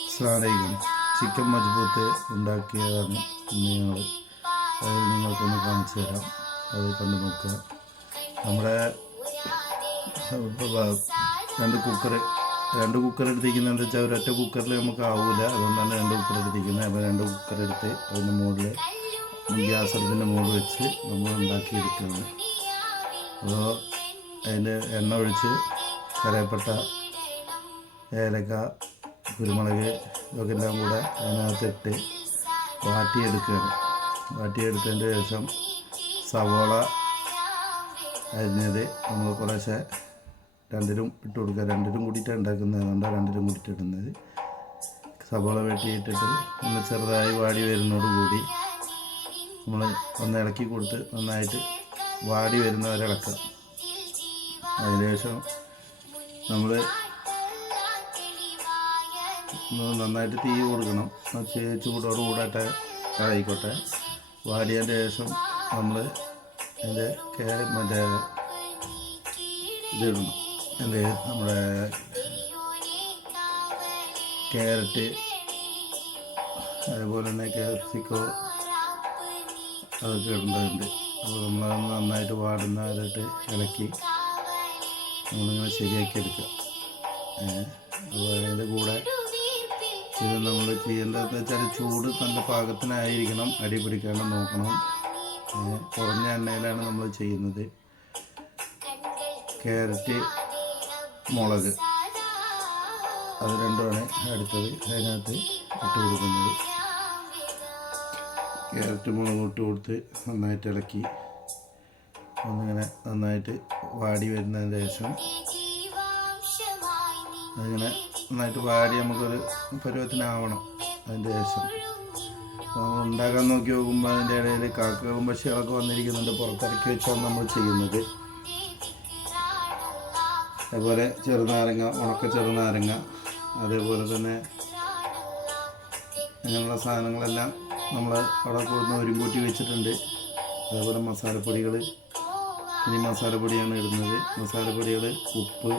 അസ്സലാമു ചിക്കൻ മജ്ബൂത്ത് ഉണ്ടാക്കിയതാണ് ഇന്ന് അത് നിങ്ങൾക്കൊന്ന് കാണിച്ചു തരാം. അത് കണ്ടു നോക്കുക. നമ്മുടെ രണ്ട് കുക്കർ എടുത്തിരിക്കുന്നത് എന്താ വെച്ചാൽ ഒരൊറ്റ കുക്കറിൽ നമുക്ക് ആവില്ല. അതുകൊണ്ടാണ് രണ്ട് കുക്കർ എടുത്തിരിക്കുന്നത്. അപ്പോൾ രണ്ട് കുക്കർ എടുത്ത് അതിൻ്റെ മുകളിൽ ഗ്യാസ് അടുപ്പിൻ്റെ മുകളിൽ വെച്ച് നമ്മൾ ഉണ്ടാക്കിയെടുക്കുന്നത്. അപ്പോൾ അതിൻ്റെ എണ്ണ ഒഴിച്ച് കറിവേപ്പില, ഏലക്ക, കുരുമുളക് ഇതൊക്കെ എല്ലാം കൂടെ അതിനകത്തിട്ട് വാട്ടിയെടുക്കുകയാണ്. വാട്ടിയെടുത്തതിൻ്റെ ശേഷം സവോള അരിഞ്ഞത് നമ്മൾ കുറേശ്ശെ രണ്ടിലും ഇട്ട് കൊടുക്കുക. രണ്ടിലും കൂടിയിട്ടാണ് ഉണ്ടാക്കുന്നത്, അതുകൊണ്ടാണ് രണ്ടിലും കൂടിയിട്ട് ഇടുന്നത്. സവോള വെട്ടിയിട്ടിട്ട് ഒന്ന് ചെറുതായി വാടി വരുന്നതോടുകൂടി നമ്മൾ ഒന്ന് ഇളക്കി കൊടുത്ത് നന്നായിട്ട് വാടി വരുന്നവരെ ഇളക്കുക. അതിനുശേഷം നമ്മൾ നന്നായിട്ട് തീ കൊടുക്കണം. ചൂടോട് കൂടാട്ടെ ആയിക്കോട്ടെ. വാടിയതിൻ്റെ ശേഷം നമ്മൾ അതിൻ്റെ മറ്റേ ഇതിടണം. നമ്മുടെ ക്യാരറ്റ്, അതേപോലെ തന്നെ ക്യാപ്സിക്കോ അതൊക്കെ ഇടേണ്ടതുണ്ട്. അപ്പോൾ നമ്മളത് നന്നായിട്ട് വാടുന്നതായിട്ട് ഇളക്കി നമ്മളിങ്ങനെ ശരിയാക്കി എടുക്കുക. അപ്പോൾ അതിൻ്റെ കൂടെ ഇത് നമ്മൾ ചെയ്യേണ്ടതെന്ന് വെച്ചാൽ ചൂട് നല്ല പാകത്തിനായിരിക്കണം, അടി പിടിക്കാണ്ട് നോക്കണം. കുറഞ്ഞ എണ്ണയിലാണ് നമ്മൾ ചെയ്യുന്നത്. ക്യാരറ്റ്, മുളക് അത് രണ്ടുമാണ് അടുത്തത് അതിനകത്ത് ഇട്ട് കൊടുക്കുന്നത്. ക്യാരറ്റ് മുളക് ഇട്ട് കൊടുത്ത് നന്നായിട്ട് ഇളക്കി ഒന്നിങ്ങനെ നന്നായിട്ട് വാടി വരുന്നതിന് ശേഷം അതിങ്ങനെ നന്നായിട്ട് വാടി നമുക്കൊരു പരുവത്തിനാവണം. അതിൻ്റെ ശേഷം നമ്മൾ ഉണ്ടാക്കാൻ നോക്കി നോക്കുമ്പോൾ അതിൻ്റെ ഇടയിൽ കാക്കകളും പക്ഷികളൊക്കെ വന്നിരിക്കുന്നുണ്ട്. പുറത്തിറക്കി വെച്ചാണ് നമ്മൾ ചെയ്യുന്നത്. അതുപോലെ ചെറുനാരങ്ങ, ഉണക്ക ചെറുനാരങ്ങ, അതേപോലെ തന്നെ അങ്ങനെയുള്ള സാധനങ്ങളെല്ലാം നമ്മൾ അവിടെ കൊടുന്ന് ഒരുങ്കൂട്ടി വെച്ചിട്ടുണ്ട്. അതേപോലെ മസാലപ്പൊടികൾ, ഇനി മസാലപ്പൊടിയാണ് ഇടുന്നത്. മസാലപ്പൊടികൾ ഉപ്പ്,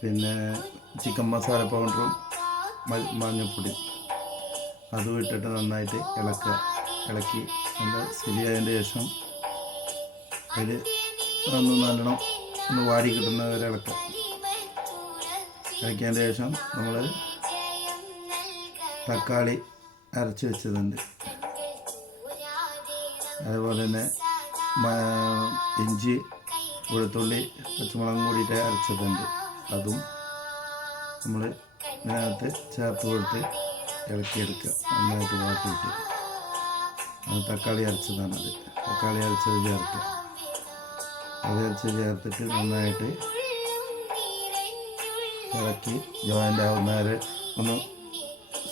പിന്നെ ചിക്കൻ മസാല പൗഡറും മഞ്ഞൾപ്പൊടി അതും ഇട്ടിട്ട് നന്നായിട്ട് ഇളക്കി നല്ല ശരിയായതിൻ്റെ ശേഷം അതിൽ നല്ലോണം ഒന്ന് വാടി കിട്ടുന്നവരെ ഇളക്കിയതിൻ്റെ ശേഷം നമ്മൾ തക്കാളി അരച്ച് വെച്ചതുണ്ട്. അതുപോലെ തന്നെ ഇഞ്ചി, വെളുത്തുള്ളി, പച്ചമുളകും കൂടിയിട്ട് അരച്ചതുണ്ട്. അതും നമ്മൾ ഇതിനകത്ത് ചേർത്ത് കൊടുത്ത് ഇളക്കിയെടുക്കുക. നന്നായിട്ട് വാട്ടിയിട്ട് അത് തക്കാളി അരച്ചതാണത്. തക്കാളി അരച്ചത് ചേർക്കുക. അത് അരച്ച് ചേർത്തിട്ട് നന്നായിട്ട് ഇളക്കി ജോയിൻ്റ് ആവുന്നവരെ ഒന്ന്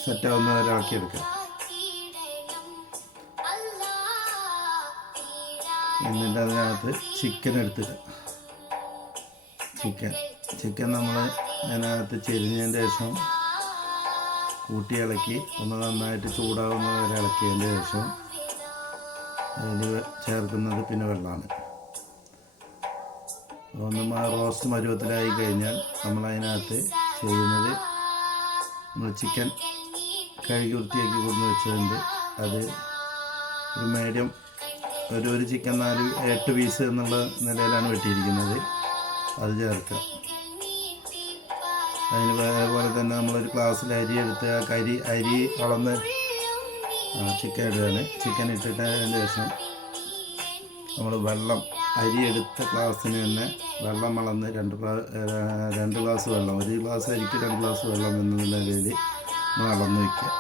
സെറ്റാവുന്നവരെ ഇളക്കിയെടുക്കുക. എന്നിട്ട് അതിനകത്ത് ചിക്കൻ എടുത്തിട്ട് ചിക്കൻ നമ്മൾ അതിനകത്ത് ചെരിഞ്ഞതിൻ്റെ ശേഷം കൂട്ടി ഇളക്കി ഒന്ന് നന്നായിട്ട് ചൂടാവുന്നവരെ ഇളക്കിയതിൻ്റെ ശേഷം അതിൽ ചേർക്കുന്നത് പിന്നെ വെള്ളമാണ്. ഒന്ന് റോസ്റ്റ് പരുവത്തിലായി കഴിഞ്ഞാൽ നമ്മളതിനകത്ത് ചെയ്യുന്നത് നമ്മൾ ചിക്കൻ കഴുകി വൃത്തിയാക്കി കൊണ്ടുവന്ന് വെച്ചതുണ്ട്. അത് ഒരു മീഡിയം ഒരു ചിക്കൻ 8 പീസ് എന്നുള്ള നിലയിലാണ് വെട്ടിയിരിക്കുന്നത്. അത് ചേർക്കുക. അതിന് അതേപോലെ തന്നെ നമ്മളൊരു ഗ്ലാസ്സിൽ അരി എടുത്ത് അരി അളന്ന് ചിക്കൻ ഇടുകയാണ്. ചിക്കൻ ഇട്ടിട്ട് അതിന് ശേഷം നമ്മൾ വെള്ളം, അരി എടുത്ത ഗ്ലാസ്സിന് തന്നെ വെള്ളം അളന്ന് 2 ഗ്ലാസ് വെള്ളം, ഒരു ഗ്ലാസ് അരിക്ക് 2 ഗ്ലാസ് വെള്ളം എന്ന നിലയിൽ നമ്മൾ അളന്ന് വയ്ക്കുക.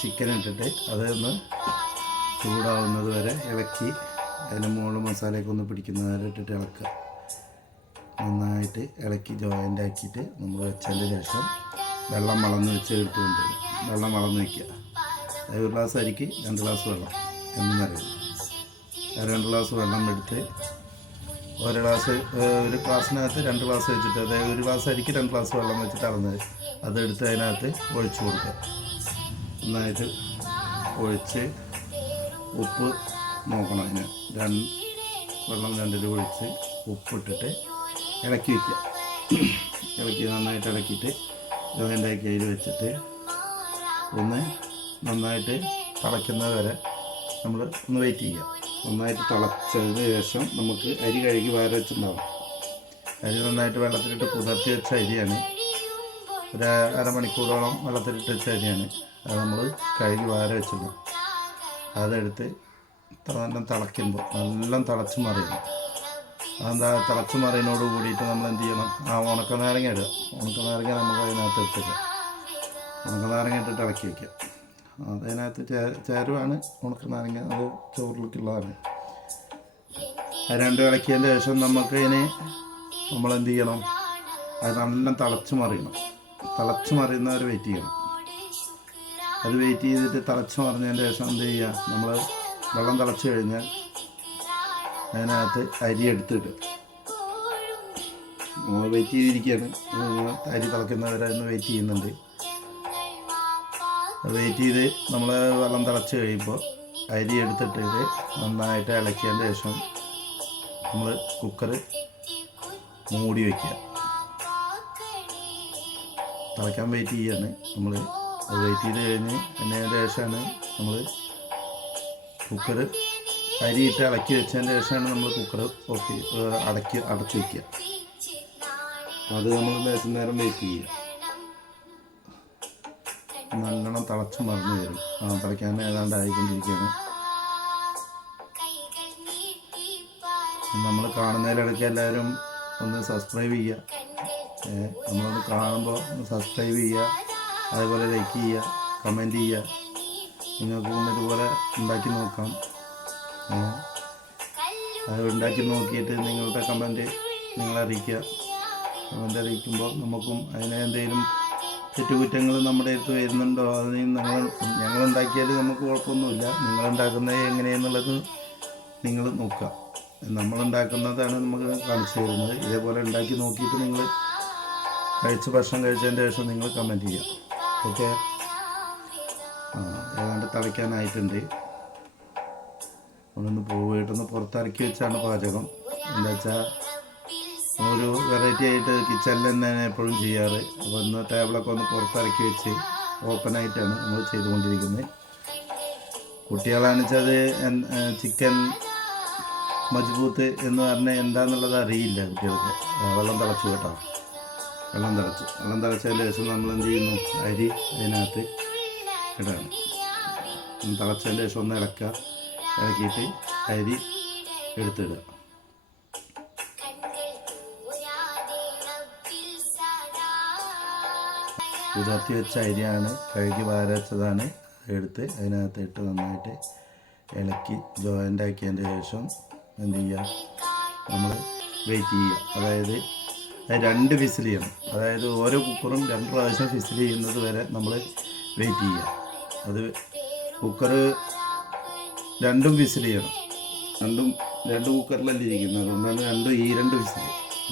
ചിക്കൻ ഇട്ടിട്ട് അതൊന്ന് ചൂടാവുന്നത് വരെ ഇളക്കി അതിന് മുകളിൽ മസാലയൊക്കെ ഒന്ന് പിടിക്കുന്നത് വരെ ഇട്ടിട്ട് ഇളക്കുക. നന്നായിട്ട് ഇളക്കി ജോയിൻ്റ് ആക്കിയിട്ട് നമ്മൾ വെച്ചതിന് ശേഷം വെള്ളം വളർന്ന് വെച്ച് എടുത്തുകൊണ്ട് വെള്ളം വളർന്ന് വയ്ക്കുക. ഒരു ഗ്ലാസ് അരിക്ക് 2 ഗ്ലാസ് വെള്ളം എന്നറിയുന്നു. 2 ഗ്ലാസ് വെള്ളം എടുത്ത് ഒരു ഗ്ലാസ്സിനകത്ത് 2 ഗ്ലാസ് വെച്ചിട്ട്, അതായത് ഒരു ഗ്ലാസ് അരിക്ക് 2 ഗ്ലാസ് വെള്ളം വെച്ചിട്ട് അളന്നത് അതെടുത്ത് അതിനകത്ത് ഒഴിച്ചു കൊടുക്കുക. നന്നായിട്ട് ഒഴിച്ച് ഉപ്പ് നോക്കണം. അതിന് വെള്ളം 2 ഒഴിച്ച് ഉപ്പിട്ടിട്ട് ഇളക്കി വയ്ക്കുക. നന്നായിട്ട് ഇളക്കിയിട്ട് ജോയിൻ്റാക്കി അതിൽ വെച്ചിട്ട് ഒന്ന് നന്നായിട്ട് തിളയ്ക്കുന്നത് വരെ നമ്മൾ ഒന്ന് വെയിറ്റ് ചെയ്യുക. നന്നായിട്ട് തിളച്ചതിന് ശേഷം നമുക്ക് അരി കഴുകി വാര വെച്ചിട്ടുണ്ടാവും. അരി നന്നായിട്ട് വെള്ളത്തിലിട്ട് കുതിർത്തി വെച്ച അരിയാണ്. ഒരു അരമണിക്കൂറോളം വെള്ളത്തിലിട്ട് വെച്ച അരിയാണ്. അത് നമ്മൾ കഴുകി വാര വെച്ചിട്ടുണ്ടാവും. അതെടുത്ത് നല്ല തിളയ്ക്കുമ്പോൾ നല്ല തിളച്ച് മറിയണം. അതെന്താ തിളച്ച് മറിയതിനോട് കൂടിയിട്ട് നമ്മൾ എന്ത് ചെയ്യണം, ഉണക്കനാരങ്ങ ഇടുക. ഉണക്കനാരങ്ങ നമുക്ക് അതിനകത്ത് ഇട്ടിട്ട് ഉണക്കനാരങ്ങ ഇട്ടിട്ട് ഇളക്കി വയ്ക്കുക. അതിനകത്ത് ചേരുവാണ് ഉണക്കനാരങ്ങ, അത് ചോറിലേക്കുള്ളതാണ്. അത് രണ്ടും ഇളക്കിയതിൻ്റെ ശേഷം നമുക്ക് ഇതിന് നമ്മളെന്ത് ചെയ്യണം, അത് നല്ല തിളച്ച് മറിയണം. തിളച്ച് മറിയുന്നവർ വെയിറ്റ് ചെയ്യണം. അത് വെയിറ്റ് ചെയ്തിട്ട് തിളച്ച് മറിഞ്ഞതിൻ്റെ ശേഷം എന്ത് ചെയ്യുക, നമ്മൾ വെള്ളം തിളച്ച് കഴിഞ്ഞാൽ അതിനകത്ത് അരി എടുത്തിട്ട് നമ്മൾ വെയിറ്റ് ചെയ്തിരിക്കുകയാണ്. അരി തിളയ്ക്കുന്നവരെ ഒന്ന് വെയിറ്റ് ചെയ്യുന്നുണ്ട്. വെയിറ്റ് ചെയ്ത് നമ്മൾ വെള്ളം തിളച്ച് കഴിയുമ്പോൾ അരി എടുത്തിട്ട് നന്നായിട്ട് ഇളക്കിയതിൻ്റെ ശേഷം നമ്മൾ കുക്കർ മൂടി വയ്ക്കുക. തിളയ്ക്കാൻ വെയിറ്റ് ചെയ്യാണ് നമ്മൾ. അത് വെയിറ്റ് ചെയ്ത് കഴിഞ്ഞ് അതിന് ശേഷമാണ് നമ്മൾ കുക്കർ അരിയിട്ട് ഇളക്കി വെച്ചതിന് ശേഷമാണ് നമ്മൾ കുക്കർ അടച്ച് വയ്ക്കുക. അത് നമ്മൾ ലേശം നേരം വെയിറ്റ് ചെയ്യുക. നല്ലോണം തിളച്ച് മറിഞ്ഞ് വരും. തിളയ്ക്കാൻ ഏതാണ്ട് ആയിക്കൊണ്ടിരിക്കുകയാണ്. നമ്മൾ കാണുന്നതിലിടയ്ക്ക് എല്ലാവരും ഒന്ന് സബ്സ്ക്രൈബ് ചെയ്യുക. നമ്മളൊന്ന് കാണുമ്പോൾ ഒന്ന് സബ്സ്ക്രൈബ് ചെയ്യുക. അതേപോലെ ലൈക്ക് ചെയ്യുക, കമൻറ്റ് ചെയ്യുക. നിങ്ങൾക്കും ഇതുപോലെ ഉണ്ടാക്കി നോക്കാം. അത് ഉണ്ടാക്കി നോക്കിയിട്ട് നിങ്ങളുടെ കമൻറ്റ് നിങ്ങളറിയിക്കുക. കമൻറ്റ് അറിയിക്കുമ്പോൾ നമുക്കും അതിന് എന്തെങ്കിലും തെറ്റുകുറ്റങ്ങൾ നമ്മുടെ അടുത്ത് വരുന്നുണ്ടോ, അതിന് ഞങ്ങളുണ്ടാക്കിയാൽ നമുക്ക് കുഴപ്പമൊന്നുമില്ല. നിങ്ങളുണ്ടാക്കുന്നത് എങ്ങനെയെന്നുള്ളത് നിങ്ങൾ നോക്കുക. നമ്മളുണ്ടാക്കുന്നതാണ് നമുക്ക് കാണിച്ചു തരുന്നത്. ഇതേപോലെ ഉണ്ടാക്കി നോക്കിയിട്ട് നിങ്ങൾ ഭക്ഷണം കഴിച്ചതിൻ്റെ ശേഷം നിങ്ങൾ കമൻറ്റ് ചെയ്യുക. ഓക്കെ. ഏതാണ്ട് തിളയ്ക്കാനായിട്ടുണ്ട്. നമ്മളൊന്ന് വീട്ടിൽ പുറത്തിറക്കി വെച്ചാണ് പാചകം. എന്താ വെച്ചാൽ ഒരു വെറൈറ്റി ആയിട്ട് കിച്ചണിൽ തന്നെയാണ് എപ്പോഴും ചെയ്യാറ്. അപ്പോൾ ഇന്ന് ടേബിളൊക്കെ ഒന്ന് പുറത്തിറക്കി വെച്ച് ഓപ്പണായിട്ടാണ് നമ്മൾ ചെയ്തുകൊണ്ടിരിക്കുന്നത്. കുട്ടികളാണെന്ന് വെച്ചാൽ ചിക്കൻ മജ്ബൂത്ത് എന്ന് പറഞ്ഞാൽ എന്താണെന്നുള്ളത് അറിയില്ല കുട്ടികൾക്ക്. വെള്ളം തിളച്ചു കേട്ടോ. വെള്ളം തിളച്ചതിന് ശേഷം നമ്മൾ എന്ത് ചെയ്യുന്നു, അരി അതിനകത്ത് ഇടണം. തിളച്ചതിന് ശേഷം ഒന്ന് ഇളക്കിയിട്ട് അരി എടുത്തിടുക. കുതിർത്തി വെച്ച അരിയാണ്, കഴുകി വാര വെച്ചതാണ്. എടുത്ത് അതിനകത്ത് ഇട്ട് നന്നായിട്ട് ഇളക്കി ജോയിൻ്റ് ആക്കിയതിൻ്റെ ശേഷം എന്ത് ചെയ്യുക, നമ്മൾ വെയിറ്റ് ചെയ്യുക. അതായത് 2 വിസിൽ ചെയ്യണം. അതായത് ഓരോ കുക്കറും 2 പ്രാവശ്യം വിസിൽ ചെയ്യുന്നത് വരെ നമ്മൾ വെയിറ്റ് ചെയ്യുക. അത് കുക്കർ 2 വിസിൽ ചെയ്യണം. 2 കുക്കറിലല്ല ഇരിക്കുന്നത്. അതുകൊണ്ടാണ് 2 വിസിൽ.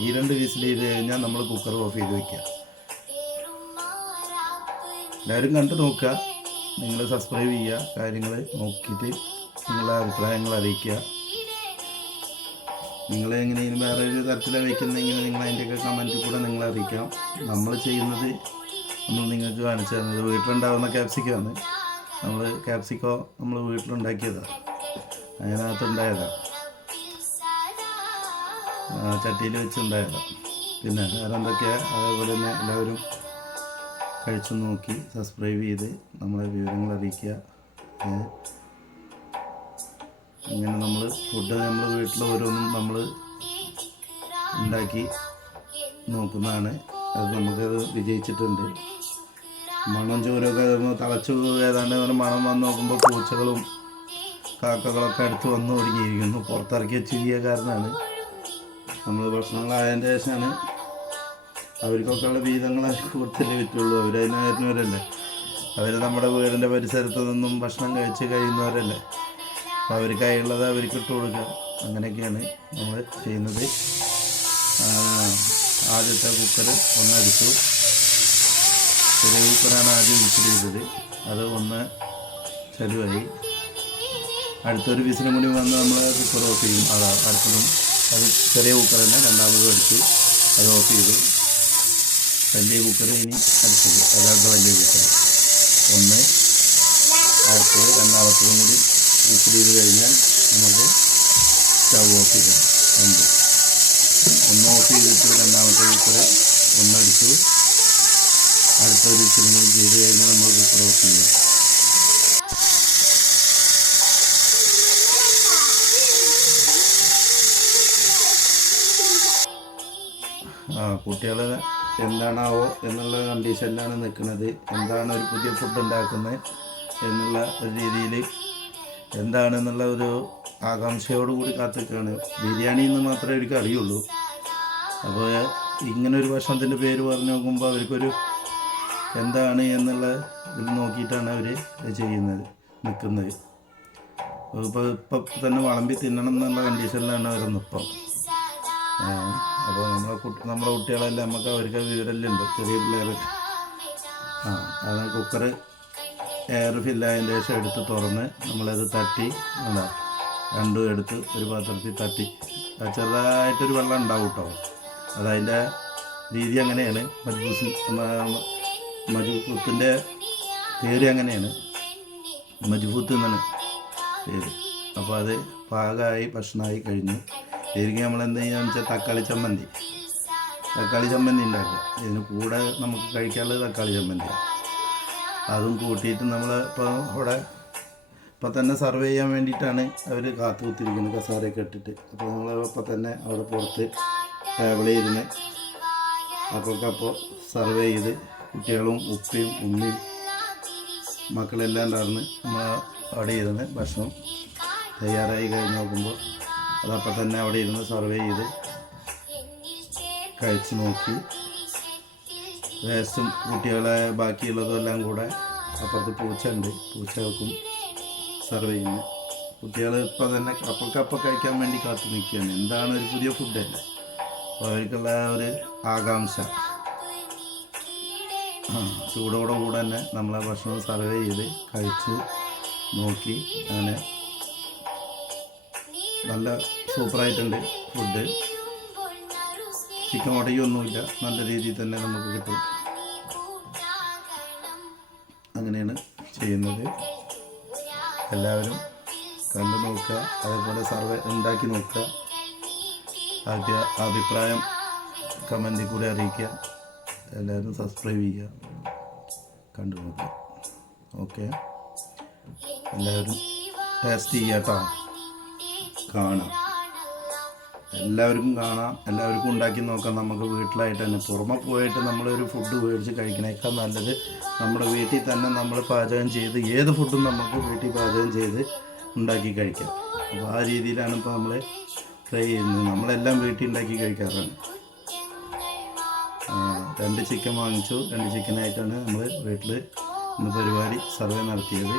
2 വിസിൽ ചെയ്ത് കഴിഞ്ഞാൽ നമ്മൾ കുക്കർ ഓഫ് ചെയ്ത് വയ്ക്കുക. എല്ലാവരും കണ്ടു നോക്കുക. നിങ്ങൾ സബ്സ്ക്രൈബ് ചെയ്യുക. കാര്യങ്ങൾ നോക്കിയിട്ട് നിങ്ങളുടെ അഭിപ്രായങ്ങൾ അറിയിക്കുക. നിങ്ങളെങ്ങനെയും വേറെ ഒരു തരത്തിലാണ് വയ്ക്കുന്നതെങ്കിൽ നിങ്ങൾ അതിൻ്റെയൊക്കെ കമൻറ്റിൽ കൂടെ നിങ്ങൾ അറിയിക്കാം. നമ്മൾ ചെയ്യുന്നത് നമ്മൾ നിങ്ങൾക്ക് കാണിച്ചു തരുന്നത് വീട്ടിലുണ്ടാകുന്ന ക്യാപ്സിക്കമാണ്. ക്യാപ്സിക്കോ നമ്മൾ വീട്ടിലുണ്ടാക്കിയതാണ്. അതിനകത്തുണ്ടായതാണ്, ചട്ടിയിൽ വെച്ചുണ്ടായതാണ്. പിന്നെ വേറെ എന്തൊക്കെയാണ്. അതേപോലെ തന്നെ എല്ലാവരും കഴിച്ചു നോക്കി സബ്സ്ക്രൈബ് ചെയ്ത് നമ്മളെ വിവരങ്ങൾ അറിയിക്കുക. ഇങ്ങനെ നമ്മൾ ഫുഡ് നമ്മൾ വീട്ടിൽ ഓരോന്നും നമ്മൾ ഉണ്ടാക്കി നോക്കുന്നതാണ്. അത് നമുക്കത് വിജയിച്ചിട്ടുണ്ട്. മണം ചോരൊക്കെ തിളച്ചു ഏതാണ്ട് മണം വന്ന് നോക്കുമ്പോൾ പൂച്ചകളും കാക്കകളൊക്കെ അടുത്ത് വന്ന് ഒടുങ്ങിയിരിക്കുന്നു. പുറത്തിറക്കി വെച്ചിരിക്കുക കാരണമാണ്. നമ്മൾ ഭക്ഷണങ്ങളായതിൻ്റെ ശേഷമാണ് അവർക്കൊക്കെ ഉള്ള വീതങ്ങൾ കൊടുത്തല്ലേ പറ്റുള്ളൂ. അവരതിനായിരുന്നവരല്ലേ. അവർ നമ്മുടെ വീടിൻ്റെ പരിസരത്ത് നിന്നും ഭക്ഷണം കഴിച്ച് കഴിയുന്നവരല്ലേ. അപ്പോൾ അവർക്കായുള്ളത് അവർക്ക് ഇട്ട് കൊടുക്കുക. അങ്ങനെയൊക്കെയാണ് നമ്മൾ ചെയ്യുന്നത്. ആദ്യത്തെ കുക്കർ ഒന്നടിച്ചു. ചെറിയ കുക്കറാണ് ആദ്യം വിസിൽ ചെയ്തത്. അത് ഒന്ന് ചലുവായി. അടുത്തൊരു വിസിലും കൂടി വന്ന് നമ്മൾ കുക്കർ ഓഫ് ചെയ്യും. അടുത്തതും അത് ചെറിയ കുക്കർ തന്നെ രണ്ടാമതും അടിച്ചു. അത് ഓഫ് ചെയ്തു. വലിയ കുക്കർ ഇനി അടുത്തത്, അതായത് വലിയ കുക്കർ ഒന്ന്, അടുത്തത് രണ്ടാമത്തതും കൂടി വിസിൽ ചെയ്ത് കഴിഞ്ഞാൽ നമുക്ക് സ്റ്റൗ ഓഫ് ചെയ്ത് രണ്ട് ഒന്ന് ഓഫ് ചെയ്തിട്ട് രണ്ടാമത്തെ കുക്കർ ഒന്നടിച്ചു, അടുത്തൊരു വിസിലും കൂടി ചെയ്ത് കഴിഞ്ഞാൽ നമ്മൾ കുക്കർ ഓഫ് ചെയ്യുക. കുട്ടികൾ എന്താണാവോ എന്നുള്ള കണ്ടീഷനിലാണ് നിൽക്കുന്നത്. എന്താണ് ഒരു പുതിയ ഫുഡ് ഉണ്ടാക്കുന്നത് എന്നുള്ള ഒരു രീതിയിൽ എന്താണെന്നുള്ള ഒരു ആകാംക്ഷയോടുകൂടി കാത്തിരിക്കുകയാണ്. ബിരിയാണി എന്ന് മാത്രമേ അവർക്ക് അറിയുള്ളൂ. അപ്പോൾ ഇങ്ങനെ ഒരു ഭക്ഷണത്തിൻ്റെ പേര് പറഞ്ഞു നോക്കുമ്പോൾ അവർക്കൊരു എന്താണ് എന്നുള്ള ഇത് നോക്കിയിട്ടാണ് അവർ ചെയ്യുന്നത്, നിൽക്കുന്നത്. ഇപ്പം തന്നെ വിളമ്പി തിന്നണം എന്നുള്ള കണ്ടീഷനിലാണ് അവരൊന്നിപ്പം. അപ്പോൾ നമ്മളെ കുട്ടികളെല്ലാം നമുക്ക് അവർക്ക് വിവരമെല്ലാം ഉണ്ട്, ചെറിയ പിള്ളേരൊക്കെ. അത് കുക്കർ എയർ ഫില്ലായതിൻ്റെ ശേഷം എടുത്ത് തുറന്ന് നമ്മളത് തട്ടി രണ്ടും എടുത്ത് ഒരു പാത്രത്തിൽ തട്ടി, ചെറുതായിട്ടൊരു വെള്ളം ഉണ്ടാവും കേട്ടോ. അതതിൻ്റെ രീതി അങ്ങനെയാണ്. മജ്ബൂത്തിൻ്റെ പേര് അങ്ങനെയാണ്, മജ്ബൂത്ത് എന്നാണ് പേര്. അപ്പോൾ അത് പാകമായി ഭക്ഷണമായി കഴിഞ്ഞു. ശരിക്കും നമ്മൾ എന്ത് ചെയ്യുകയെന്ന് വെച്ചാൽ തക്കാളി ചമ്മന്തി ഉണ്ടാക്കുക. ഇതിന് കൂടെ നമുക്ക് കഴിക്കാനുള്ളത് തക്കാളി ചമ്മന്തിയാണ്. അതും കൂട്ടിയിട്ട് നമ്മൾ ഇപ്പം തന്നെ സർവ് ചെയ്യാൻ വേണ്ടിയിട്ടാണ് അവർ കാത്തുകുത്തിരിക്കുന്നത്, കസാരയൊക്കെ ഇട്ടിട്ട്. അപ്പോൾ നമ്മൾ ഇപ്പം തന്നെ അവിടെ പുറത്ത് ടേബിളിൽ ഇരുന്ന് അപ്പോൾ സർവ് ചെയ്ത് കുട്ടികളും ഉപ്പയും ഉമ്മയും മക്കളെല്ലാം ഉണ്ടായിരുന്നു അവിടെ ഇരുന്ന് ഭക്ഷണം തയ്യാറായി കഴിഞ്ഞ് നോക്കുമ്പോൾ അതപ്പം തന്നെ അവിടെ ഇരുന്ന് സർവ് ചെയ്ത് കഴിച്ച് നോക്കി. വേസ്റ്റും കുട്ടികളെ ബാക്കിയുള്ളതും എല്ലാം കൂടെ അപ്പുറത്ത് പൂച്ചയുണ്ട്, പൂച്ചകൾക്കും സർവ് ചെയ്യുന്നത്. കുട്ടികൾ ഇപ്പം തന്നെ അപ്പം കഴിക്കാൻ വേണ്ടി കാത്തു നിൽക്കുകയാണ്. എന്താണ് ഒരു പുതിയ ഫുഡല്ലേ, അപ്പോൾ അവർക്കുള്ള ഒരു ആകാംക്ഷ. ചൂടോടെ കൂടെ തന്നെ നമ്മളെ ഭക്ഷണം സർവ് ചെയ്ത് കഴിച്ച് നോക്കി. അങ്ങനെ നല്ല സൂപ്പറായിട്ടുണ്ട് ഫുഡ്. ചിക്കൻ ഉടയൊന്നുമില്ല, നല്ല രീതിയിൽ തന്നെ നമുക്ക് കിട്ടും. അങ്ങനെയാണ് ചെയ്യുന്നത്. എല്ലാവരും കണ്ടു നോക്കുക, അതേപോലെ സർവേ ഉണ്ടാക്കി നോക്കുക. ആദ്യ അഭിപ്രായം കമൻറ്റിൽ കൂടെ അറിയിക്കുക. എല്ലാവരും സബ്സ്ക്രൈബ് ചെയ്യുക, കണ്ടു നോക്കുക. ഓക്കെ, എല്ലാവരും ടേസ്റ്റ് ചെയ്യുക കേട്ടോ. കാണാം, എല്ലാവർക്കും കാണാം, എല്ലാവർക്കും ഉണ്ടാക്കി നോക്കാം. നമുക്ക് വീട്ടിലായിട്ട് തന്നെ, പുറമെ പോയിട്ട് നമ്മളൊരു ഫുഡ് മേടിച്ച് കഴിക്കണേക്കാൾ നല്ലത് നമ്മുടെ വീട്ടിൽ തന്നെ നമ്മൾ പാചകം ചെയ്ത്, ഏത് ഫുഡും നമുക്ക് വീട്ടിൽ പാചകം ചെയ്ത് ഉണ്ടാക്കി കഴിക്കാം. അപ്പോൾ ആ രീതിയിലാണ് ഇപ്പോൾ നമ്മൾ ട്രൈ ചെയ്യുന്നത്. നമ്മളെല്ലാം വീട്ടിൽ ഉണ്ടാക്കി കഴിക്കാറാണ്. 2 ചിക്കൻ വാങ്ങിച്ചു, 2 ചിക്കനായിട്ടാണ് നമ്മൾ വീട്ടിൽ ഇന്ന് പരിപാടി സർവേ നടത്തിയത്.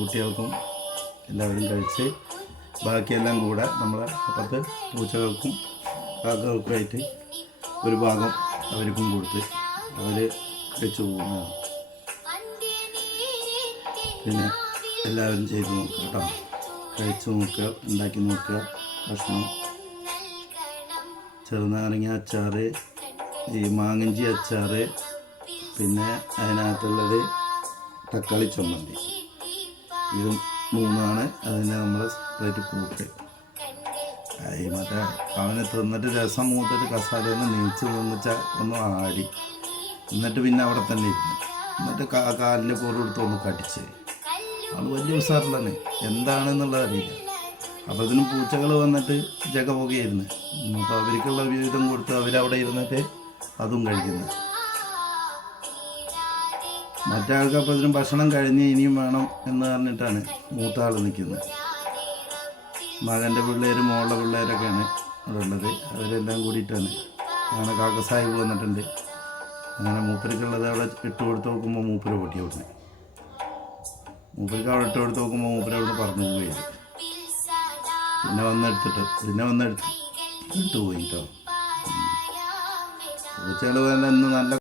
കുട്ടികൾക്കും എല്ലാവരും കഴിച്ച് ബാക്കിയെല്ലാം കൂടെ നമ്മളെ അപ്പുറത്ത് പൂച്ചകൾക്കും കാക്കകൾക്കുമായിട്ട് ഒരു ഭാഗം അവർക്കും കൊടുത്ത് അവർ കഴിച്ചു പോകുന്നതാണ്. പിന്നെ എല്ലാവരും ചെയ്ത് നോക്കുക കേട്ടോ, കഴിച്ചു നോക്കുക, ഉണ്ടാക്കി നോക്കുക. ഭക്ഷണം ചെറുനാരങ്ങ അച്ചാർ, ഈ മാങ്ങഞ്ചി അച്ചാർ, പിന്നെ അതിനകത്തുള്ളത് തക്കാളി ചമ്മന്തി, ഇതും 3 അതിന് നമ്മൾ പ്ലേറ്റ് കൂട്ട്. മറ്റേ അവന് തിന്നിട്ട് രസം മൂത്തിട്ട് കസാലയൊന്ന് നീച്ച് നിന്നിച്ചാൽ ഒന്ന് ആടി, എന്നിട്ട് പിന്നെ അവിടെ തന്നെ ഇരുന്നു, എന്നിട്ട് കാലിൻ്റെ പുറമെടുത്ത് ഒന്ന് കടിച്ച്. അത് വലിയ ഉസാറിലാണ്, എന്താണെന്നുള്ളത് അറിയില്ല. അപ്പോൾ ഇതിനും പൂച്ചകൾ വന്നിട്ട് ജഗപുകയായിരുന്നു. അപ്പോൾ അവർക്കുള്ള വിഹിതം കൊടുത്ത് അവരവിടെ ഇരുന്നിട്ട് അതും കഴിക്കുന്നു. മറ്റാൾക്ക് അപ്പോൾ ഇതിനും ഭക്ഷണം കഴിഞ്ഞ് ഇനിയും വേണം എന്ന് പറഞ്ഞിട്ടാണ് മൂത്ത ആൾ നിൽക്കുന്നത്. മകൻ്റെ പിള്ളേർ, മോളുടെ പിള്ളേരൊക്കെയാണ് അവിടെ ഉള്ളത്. അവരെല്ലാം കൂടിയിട്ടാണ്. അങ്ങനെ കാക്ക സാഹിബ് വന്നിട്ടുണ്ട്. അങ്ങനെ മൂപ്പർക്കുള്ളത് അവിടെ ഇട്ട് കൊടുത്ത് നോക്കുമ്പോൾ മൂപ്പര് പൊട്ടി അവിടുന്ന്. മൂപ്പർക്ക് അവിടെ ഇട്ട് കൊടുത്ത് നോക്കുമ്പോൾ മൂപ്പര് അവിടെ പറഞ്ഞു പോയി. പിന്നെ വന്നെടുത്ത് പോയി കേട്ടോ. പൂച്ചകൾ തന്നെ ഇന്ന് നല്ല